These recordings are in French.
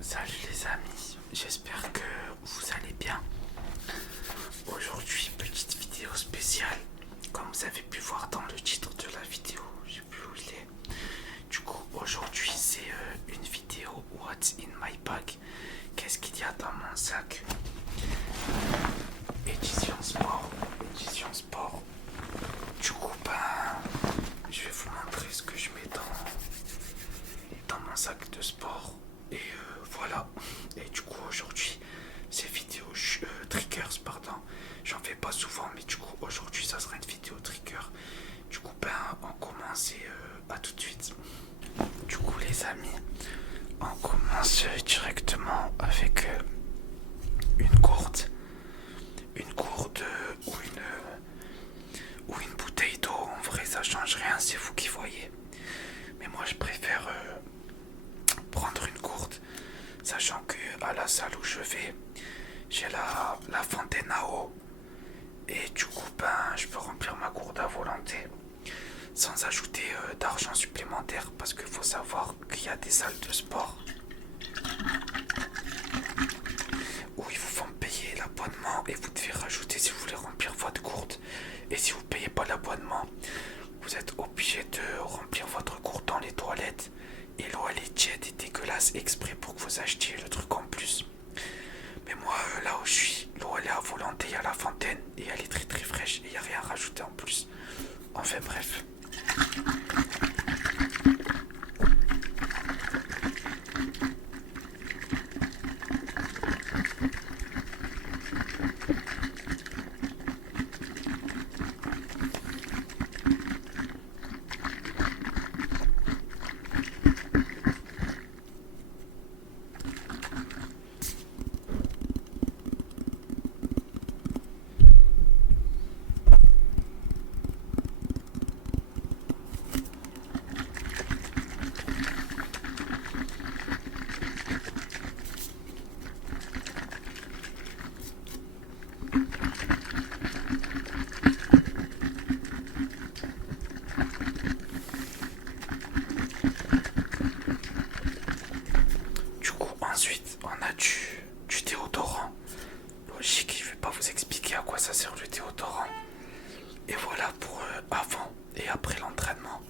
Salut les amis, j'espère que vous allez bien. Aujourd'hui, petite vidéo spéciale. Comme vous avez pu voir dans le titre de la vidéo, je sais plus où il est. Du coup, aujourd'hui, c'est une vidéo What's in my bag. Qu'est-ce qu'il y a dans mon sac? Édition sport. Édition sport. Du coup, je vais vous montrer ce que je mets dans mon sac de sport. Et voilà. Et du coup aujourd'hui c'est vidéo triggers, pardon. J'en fais pas souvent, mais du coup aujourd'hui ça sera une vidéo trigger. Du coup on commence et à tout de suite. Du coup les amis, on commence directement avec une gourde. Une gourde ou une bouteille d'eau. En vrai ça change rien, c'est vous qui voyez. Mais moi je préfère prendre une gourde, sachant que à la salle où je vais, j'ai la fontaine à eau et du coup je peux remplir ma gourde à volonté sans ajouter d'argent supplémentaire, parce qu'il faut savoir qu'il y a des salles de sport où ils vous font payer l'abonnement et vous devez rajouter si vous voulez remplir votre gourde. Et si vous ne payez pas l'abonnement, vous êtes obligé de remplir votre gourde dans les toilettes. Et l'eau elle est tiède et dégueulasse exprès pour que vous achetiez le truc en plus. Mais moi là où je suis, l'eau elle est à volonté, il y a la fontaine et elle est très très fraîche et il n'y a rien à rajouter en plus. Enfin bref. Du coup ensuite on a du déodorant. Logique, je vais pas vous expliquer à quoi ça sert le déodorant. Et voilà pour avant et après l'entraînement.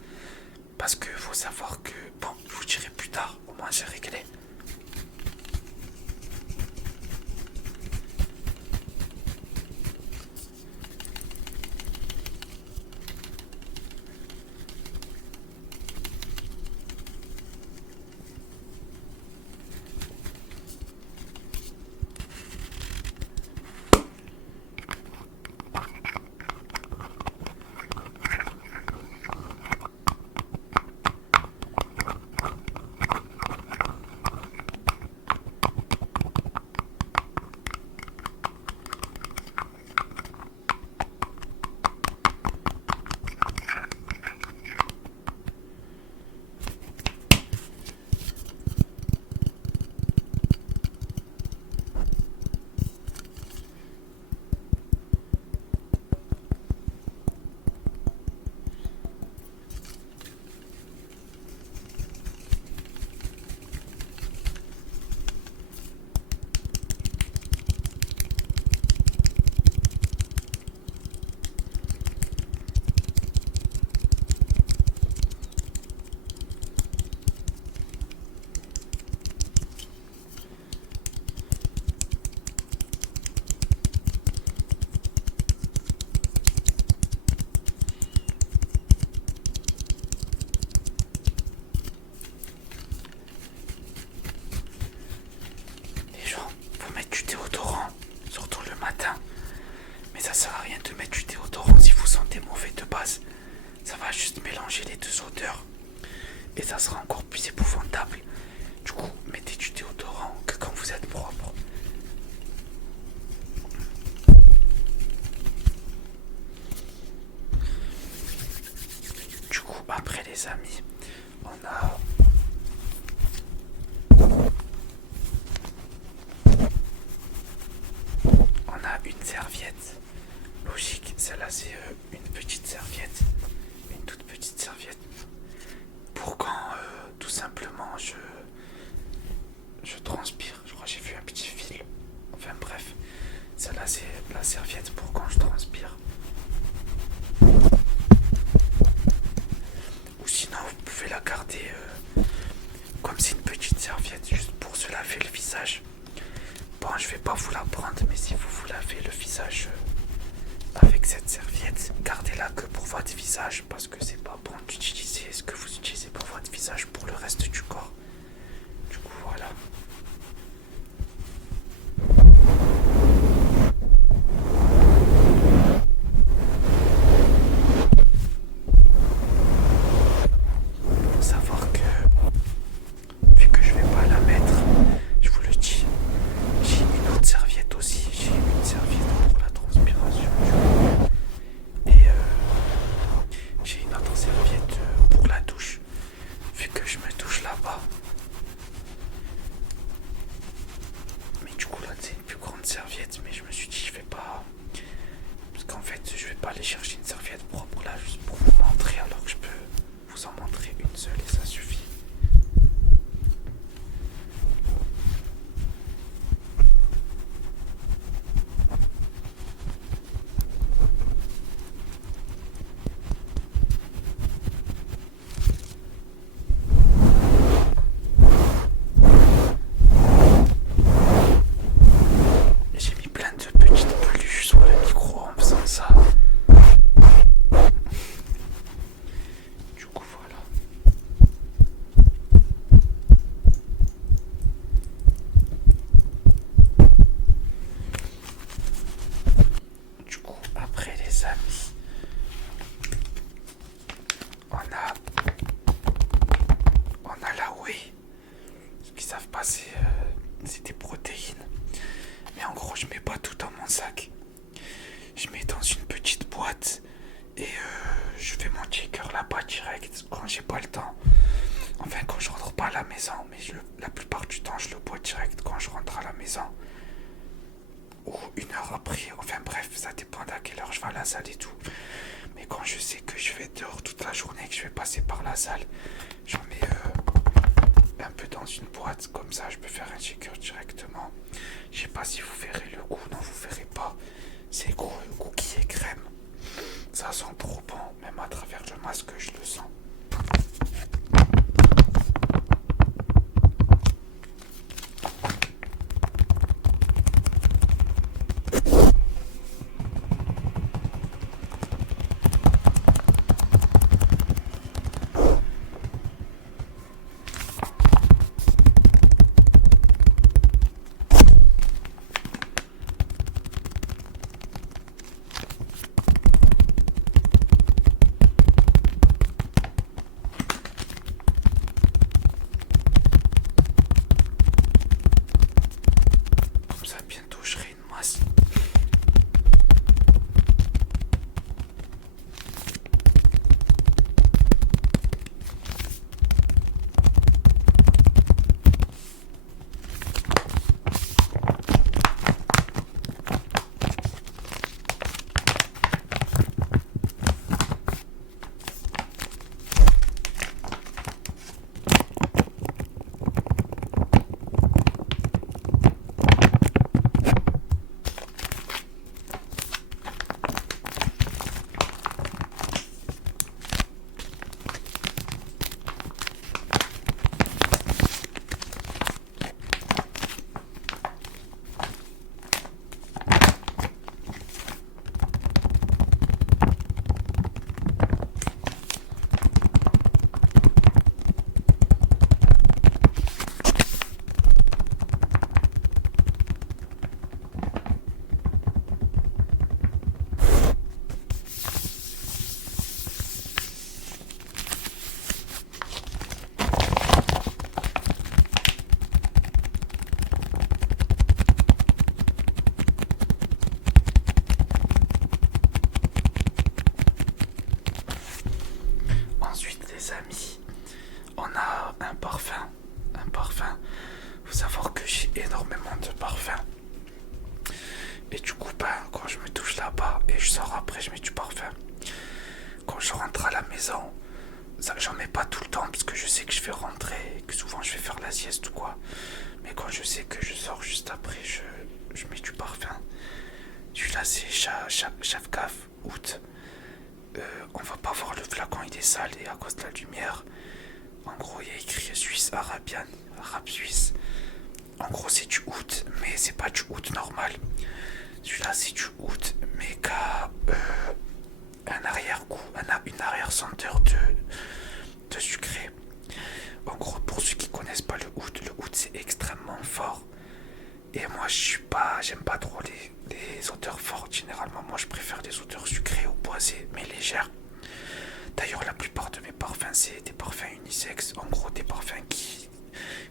Parce que faut savoir que, bon, je vous dirai plus tard, au moins j'ai réglé. Les gens, faut mettre du déodorant, surtout le matin. Mais ça sert à rien de mettre du déodorant si vous sentez mauvais de base. Ça va juste mélanger les deux odeurs et ça sera encore plus épouvantable. Du coup, mettez du déodorant que quand vous êtes propre. Du coup, après les amis, on a une serviette. Logique, celle-là c'est une petite serviette, une toute petite serviette. Pour quand tout simplement je votre visage parce que c'est pas bon d'utiliser ce que vous utilisez pour votre visage pour le reste du corps. Du coup, voilà. Faut savoir que, vu que je vais pas la mettre, je vous le dis, j'ai une autre serviette aussi. J'ai une serviette pour la transpiration. Et j'ai une autre serviette pour la douche. Vu que je me douche là-bas. Mais du coup là c'est une plus grande serviette. Mais je me suis dit je vais pas. Parce qu'en fait je vais pas aller chercher une serviette propre là juste pour vous montrer. Alors que je peux vous en montrer une seule et ça suffit. J'ai mis plein de petites peluches sur le micro en faisant ça. Du coup voilà. Du coup après les amis, on a la whey. Ceux qui savent pas c'est des protéines. Mais en gros je mets pas tout dans mon sac. Je mets dans une petite boîte et je fais mon shaker là-bas direct quand j'ai pas le temps. Enfin quand je rentre pas à la maison, mais la plupart du temps je le bois direct quand je rentre à la maison. Ou une heure après, enfin bref, ça dépend à quelle heure je vais à la salle et tout. Mais quand je sais que je vais dehors toute la journée et que je vais passer par la salle, j'en mets un peu dans une boîte, comme ça je peux faire un shaker directement. Je sais pas si vous verrez le goût, non vous verrez pas. C'est cookies et crème. Ça sent trop bon, même à travers le masque je le sens. Comme ça bientôt je serai une masse. Ensuite les amis, on a un parfum. Un parfum. Faut savoir que j'ai énormément de parfums. Et du coup quand je me touche là-bas et je sors après je mets du parfum. Quand je rentre à la maison, j'en mets pas tout le temps parce que je sais que je vais rentrer et que souvent je vais faire la sieste ou quoi. Mais quand je sais que je sors juste après, je mets du parfum. Celui-là c'est Chavcaf Oud. On va pas voir le flacon, il est sale et à cause de la lumière. En gros il y a écrit Suisse arabian, arabe suisse. En gros c'est du oud, mais c'est pas du oud normal. Celui-là c'est du oud mais qu'à un arrière-goût, un senteur de sucré. En gros, pour ceux qui connaissent pas le oud c'est extrêmement fort. Et moi j'aime pas trop les odeurs fortes généralement. Moi je préfère les odeurs sucrées ou boisées mais légères. D'ailleurs la plupart de mes parfums c'est des parfums unisexes. En gros des parfums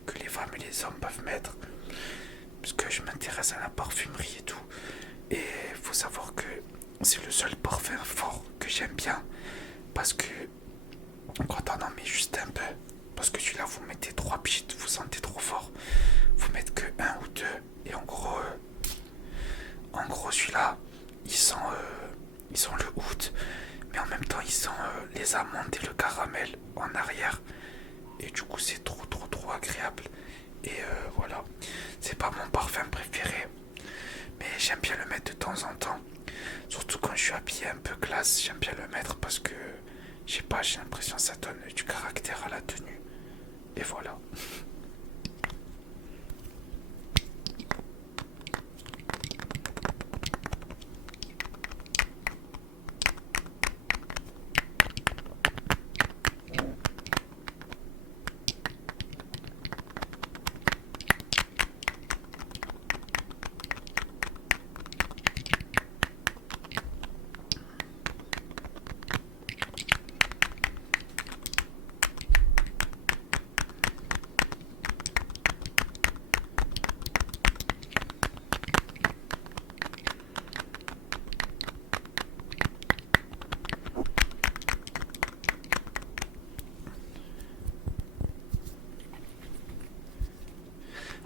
que les femmes et les hommes peuvent mettre. Parce que je m'intéresse à la parfumerie et tout. Et il faut savoir que c'est le seul parfum fort que j'aime bien. Parce que quand on en met juste un peu, parce que celui-là vous mettez 3 pchits, vous sentez trop fort. Vous mettez que 1 ou 2. Et en gros celui-là, il sent le oud. Mais en même temps il sent les amandes et le caramel en arrière. Et du coup c'est trop agréable. Et voilà, c'est pas mon parfum préféré, mais j'aime bien le mettre de temps en temps. Surtout quand je suis habillé un peu classe, j'aime bien le mettre parce que, je sais pas, j'ai l'impression que ça donne du caractère à la tenue. Et voilà.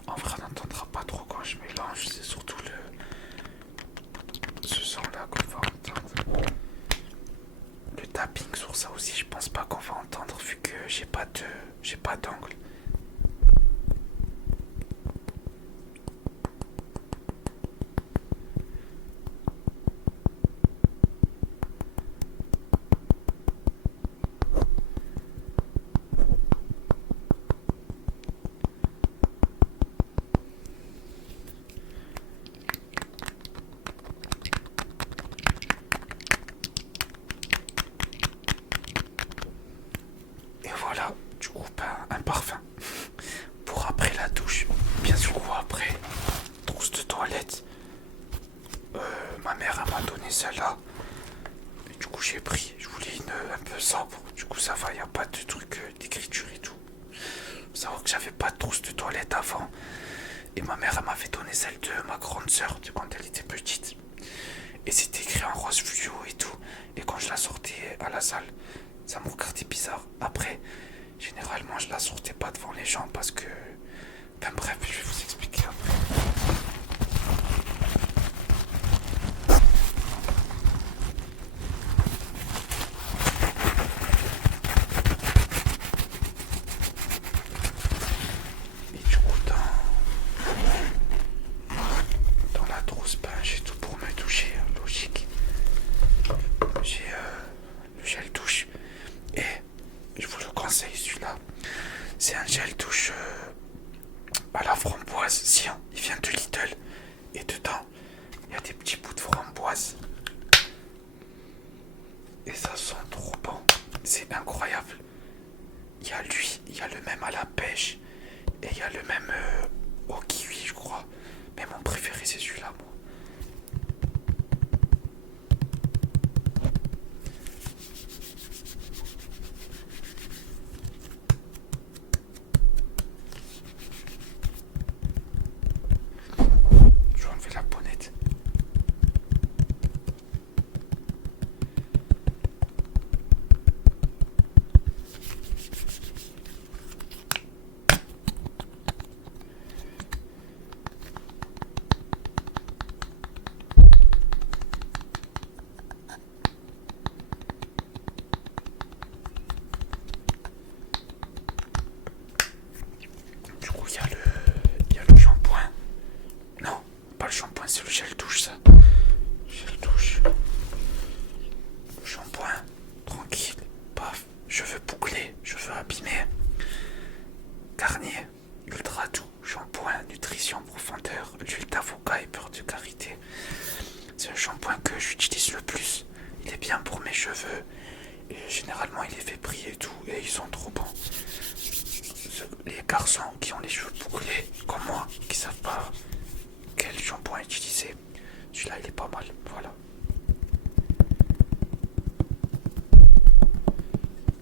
En vrai, on n'entendra pas trop quand je mélange, c'est surtout ce son-là qu'on va entendre. Le tapping sur ça aussi, je pense pas qu'on va entendre vu que j'ai pas d'angle. Et voilà, du coup, un parfum pour après la douche. Bien sûr, après, trousse de toilette. Ma mère elle m'a donné celle-là. Et du coup, j'ai pris. Je voulais une un peu sobre. Du coup, ça va, il n'y a pas de truc d'écriture et tout. Faut savoir que j'avais pas de trousse de toilette avant. Et ma mère elle m'avait donné celle de ma grande sœur de quand elle était petite. Et c'était écrit en rose fluo et tout. Et quand je la sortais à la salle, ça me regardait bizarre. Après, généralement, je la sortais pas devant les gens parce que... Ben bref, je vais vous expliquer après. Et du coup, dans la trousse, ben, j'ai tout pour me doucher, logique. J'ai le gel douche. Et je vous le conseille, celui-là. C'est un gel douche à la framboise. Si, hein, il vient de Lidl. Et dedans, il y a des petits bouts de framboise. Et ça sent trop bon. C'est incroyable. Il y a lui, il y a le même à la pêche. Et il y a le même au kiwi, je crois. Mais mon préféré, c'est celui-là, moi. Je vais enlever la bonnette. Du coup, il y a le shampoing. Non, pas le shampoing, c'est le gel douche, ça. Gel douche. Le shampoing, tranquille, paf. Cheveux bouclés, cheveux abîmés. Garnier, ultra doux, shampoing, nutrition, profondeur, l'huile d'avocat et beurre de karité. C'est le shampoing que j'utilise le plus. Il est bien pour mes cheveux Et généralement il les fait briller et tout, et ils sont trop bons. Les garçons qui ont les cheveux bouclés, comme moi, qui savent pas quel shampoing utiliser, celui-là il est pas mal, voilà.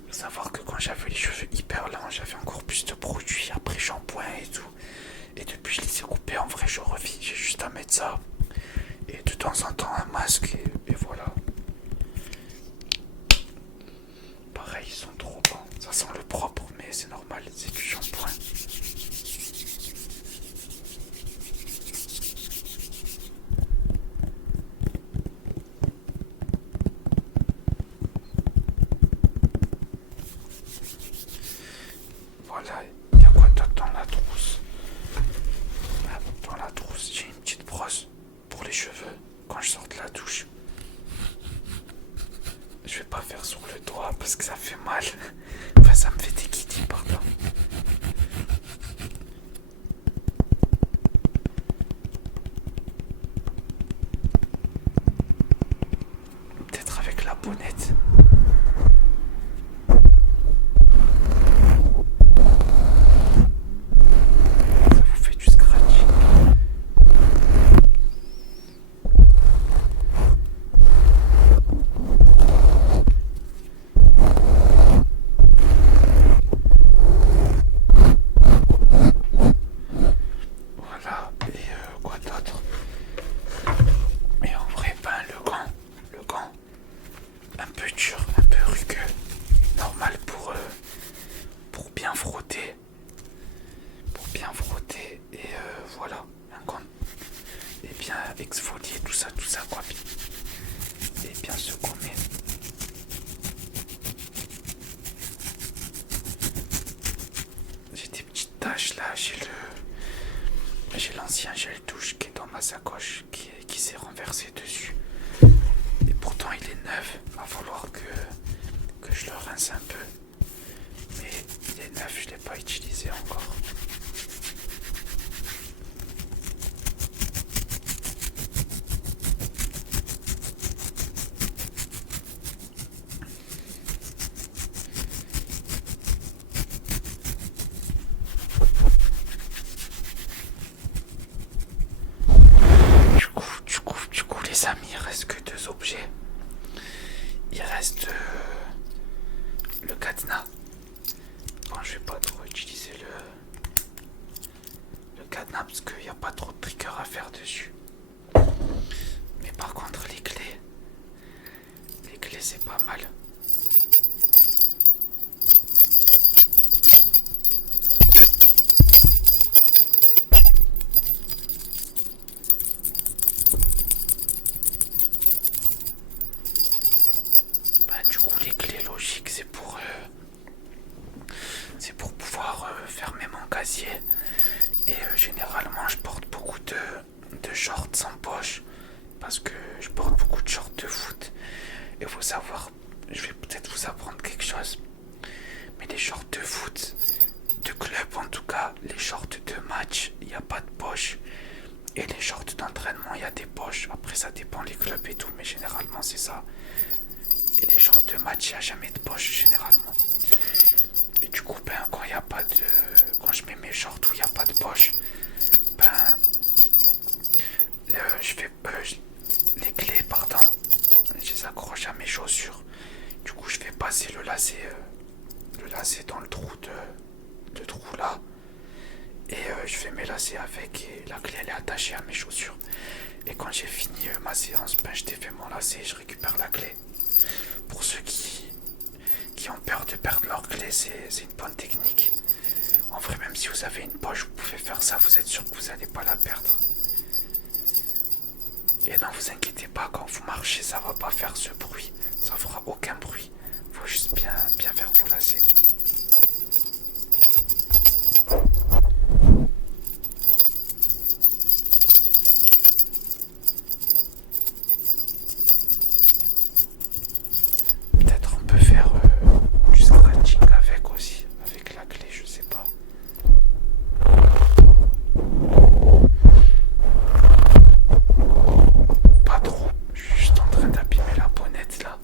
Faut savoir que quand j'avais les cheveux hyper longs, j'avais encore plus de produits après shampoing et tout. Et depuis je les ai coupés, en vrai je revis, j'ai juste à mettre ça. Et de temps en temps un masque et voilà. Pareil, ils sont trop bons. Ça sent le propre, mais c'est normal, c'est du shampoing. Voilà, il y a quoi d'autre dans la trousse? Dans la trousse, j'ai une petite brosse pour les cheveux quand je sors de la douche. Je vais pas faire sur le doigt parce que ça fait mal. Enfin, ça me fait des guidis, pardon. Peut-être avec la bonnette. Ça vous fait du scratch. Voilà, et quoi d'autre? Et en vrai, ben le gant, un peu dur, un peu rugueux, normal pour bien frotter, et voilà, un gant, et bien exfolier tout ça quoi, et bien se gommer. J'ai des petites taches là, j'ai l'ancien gel douche qui est dans ma sacoche, qui s'est renversé dessus. Et pourtant il est neuf, va falloir que je le rince un peu. Mais il est neuf, je ne l'ai pas utilisé encore. Du coup les amis, il reste que deux objets. Il reste le cadenas. Bon, je vais pas trop utiliser le cadenas parce qu'il n'y a pas trop de trigger à faire dessus. Mais par contre les clés c'est pas mal. Du coup les clés logiques c'est pour pouvoir fermer mon casier. Et généralement je porte beaucoup de shorts sans poche parce que je porte beaucoup de shorts de foot. Et faut savoir, je vais peut-être vous apprendre quelque chose, mais les shorts de foot, de club en tout cas, les shorts de match, il n'y a pas de poche. Et les shorts d'entraînement, il y a des poches. Après ça dépend les clubs et tout, mais généralement c'est ça. Et les shorts de match, il n'y a jamais de poche généralement. Et du coup, ben, quand je mets mes shorts où il n'y a pas de poche, ben, les clés, pardon, je les accroche à mes chaussures. Du coup, je vais passer le lacet dans le trou là. Et je fais mes lacets avec, et la clé elle est attachée à mes chaussures. Et quand j'ai fini ma séance, ben, je défais mon lacet et je récupère la clé. Pour ceux qui ont peur de perdre leur clé, c'est une bonne technique. En vrai, même si vous avez une poche, vous pouvez faire ça, vous êtes sûr que vous n'allez pas la perdre. Et non, vous inquiétez pas, quand vous marchez, ça va pas faire ce bruit. Ça fera aucun bruit. Faut juste bien faire vos lacets. Peut-être on peut faire du scratching avec aussi, avec la clé, je sais pas. Pas trop, je suis juste en train d'abîmer la bonnette là.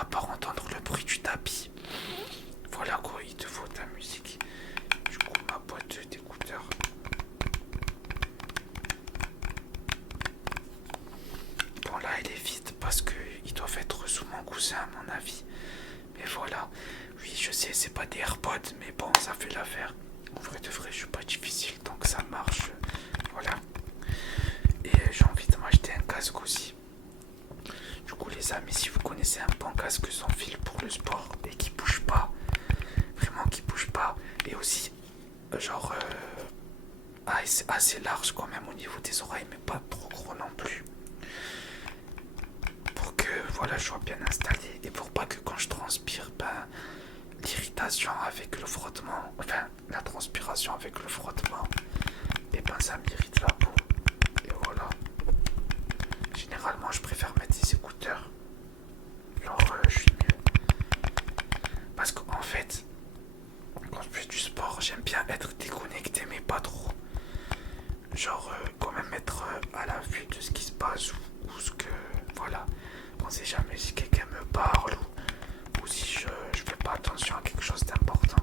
à part entendre le bruit du tapis. Voilà quoi, il te faut ta musique. Du coup, ma boîte d'écouteurs. Bon là, elle est vide parce qu'ils doivent être sous mon coussin à mon avis. Mais voilà, oui je sais, c'est pas des AirPods, mais bon, ça fait l'affaire. En vrai de vrai, je suis pas difficile tant que ça marche. Voilà. Et j'ai envie de m'acheter un casque aussi. Du coup les amis, si vous connaissez un bon casque sans fil pour le sport et qui bouge pas, vraiment qui bouge pas, et aussi genre assez large quand même au niveau des oreilles, mais pas trop gros non plus, pour que voilà je sois bien installé et pour pas que quand je transpire, ben l'irritation avec le frottement, enfin la transpiration avec le frottement, et ben ça m'irrite la peau. Et voilà. Généralement je préfère mettre des écouteurs. Genre je suis mieux. Parce qu'en fait, quand je fais du sport, j'aime bien être déconnecté mais pas trop. Genre quand même être à la vue de ce qui se passe ou ce que... Voilà. On sait jamais si quelqu'un me parle ou si je fais pas attention à quelque chose d'important.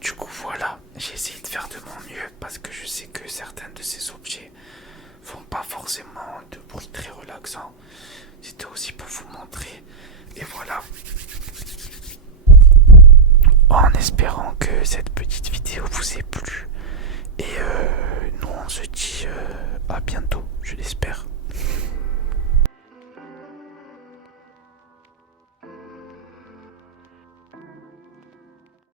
Du coup voilà, j'ai essayé de faire de mon mieux parce que je sais que certains de ces objets font pas forcément de bruit très relaxant. C'était aussi pour vous montrer. Et voilà. En espérant que cette petite vidéo vous ait plu. Et nous on se dit à bientôt, je l'espère.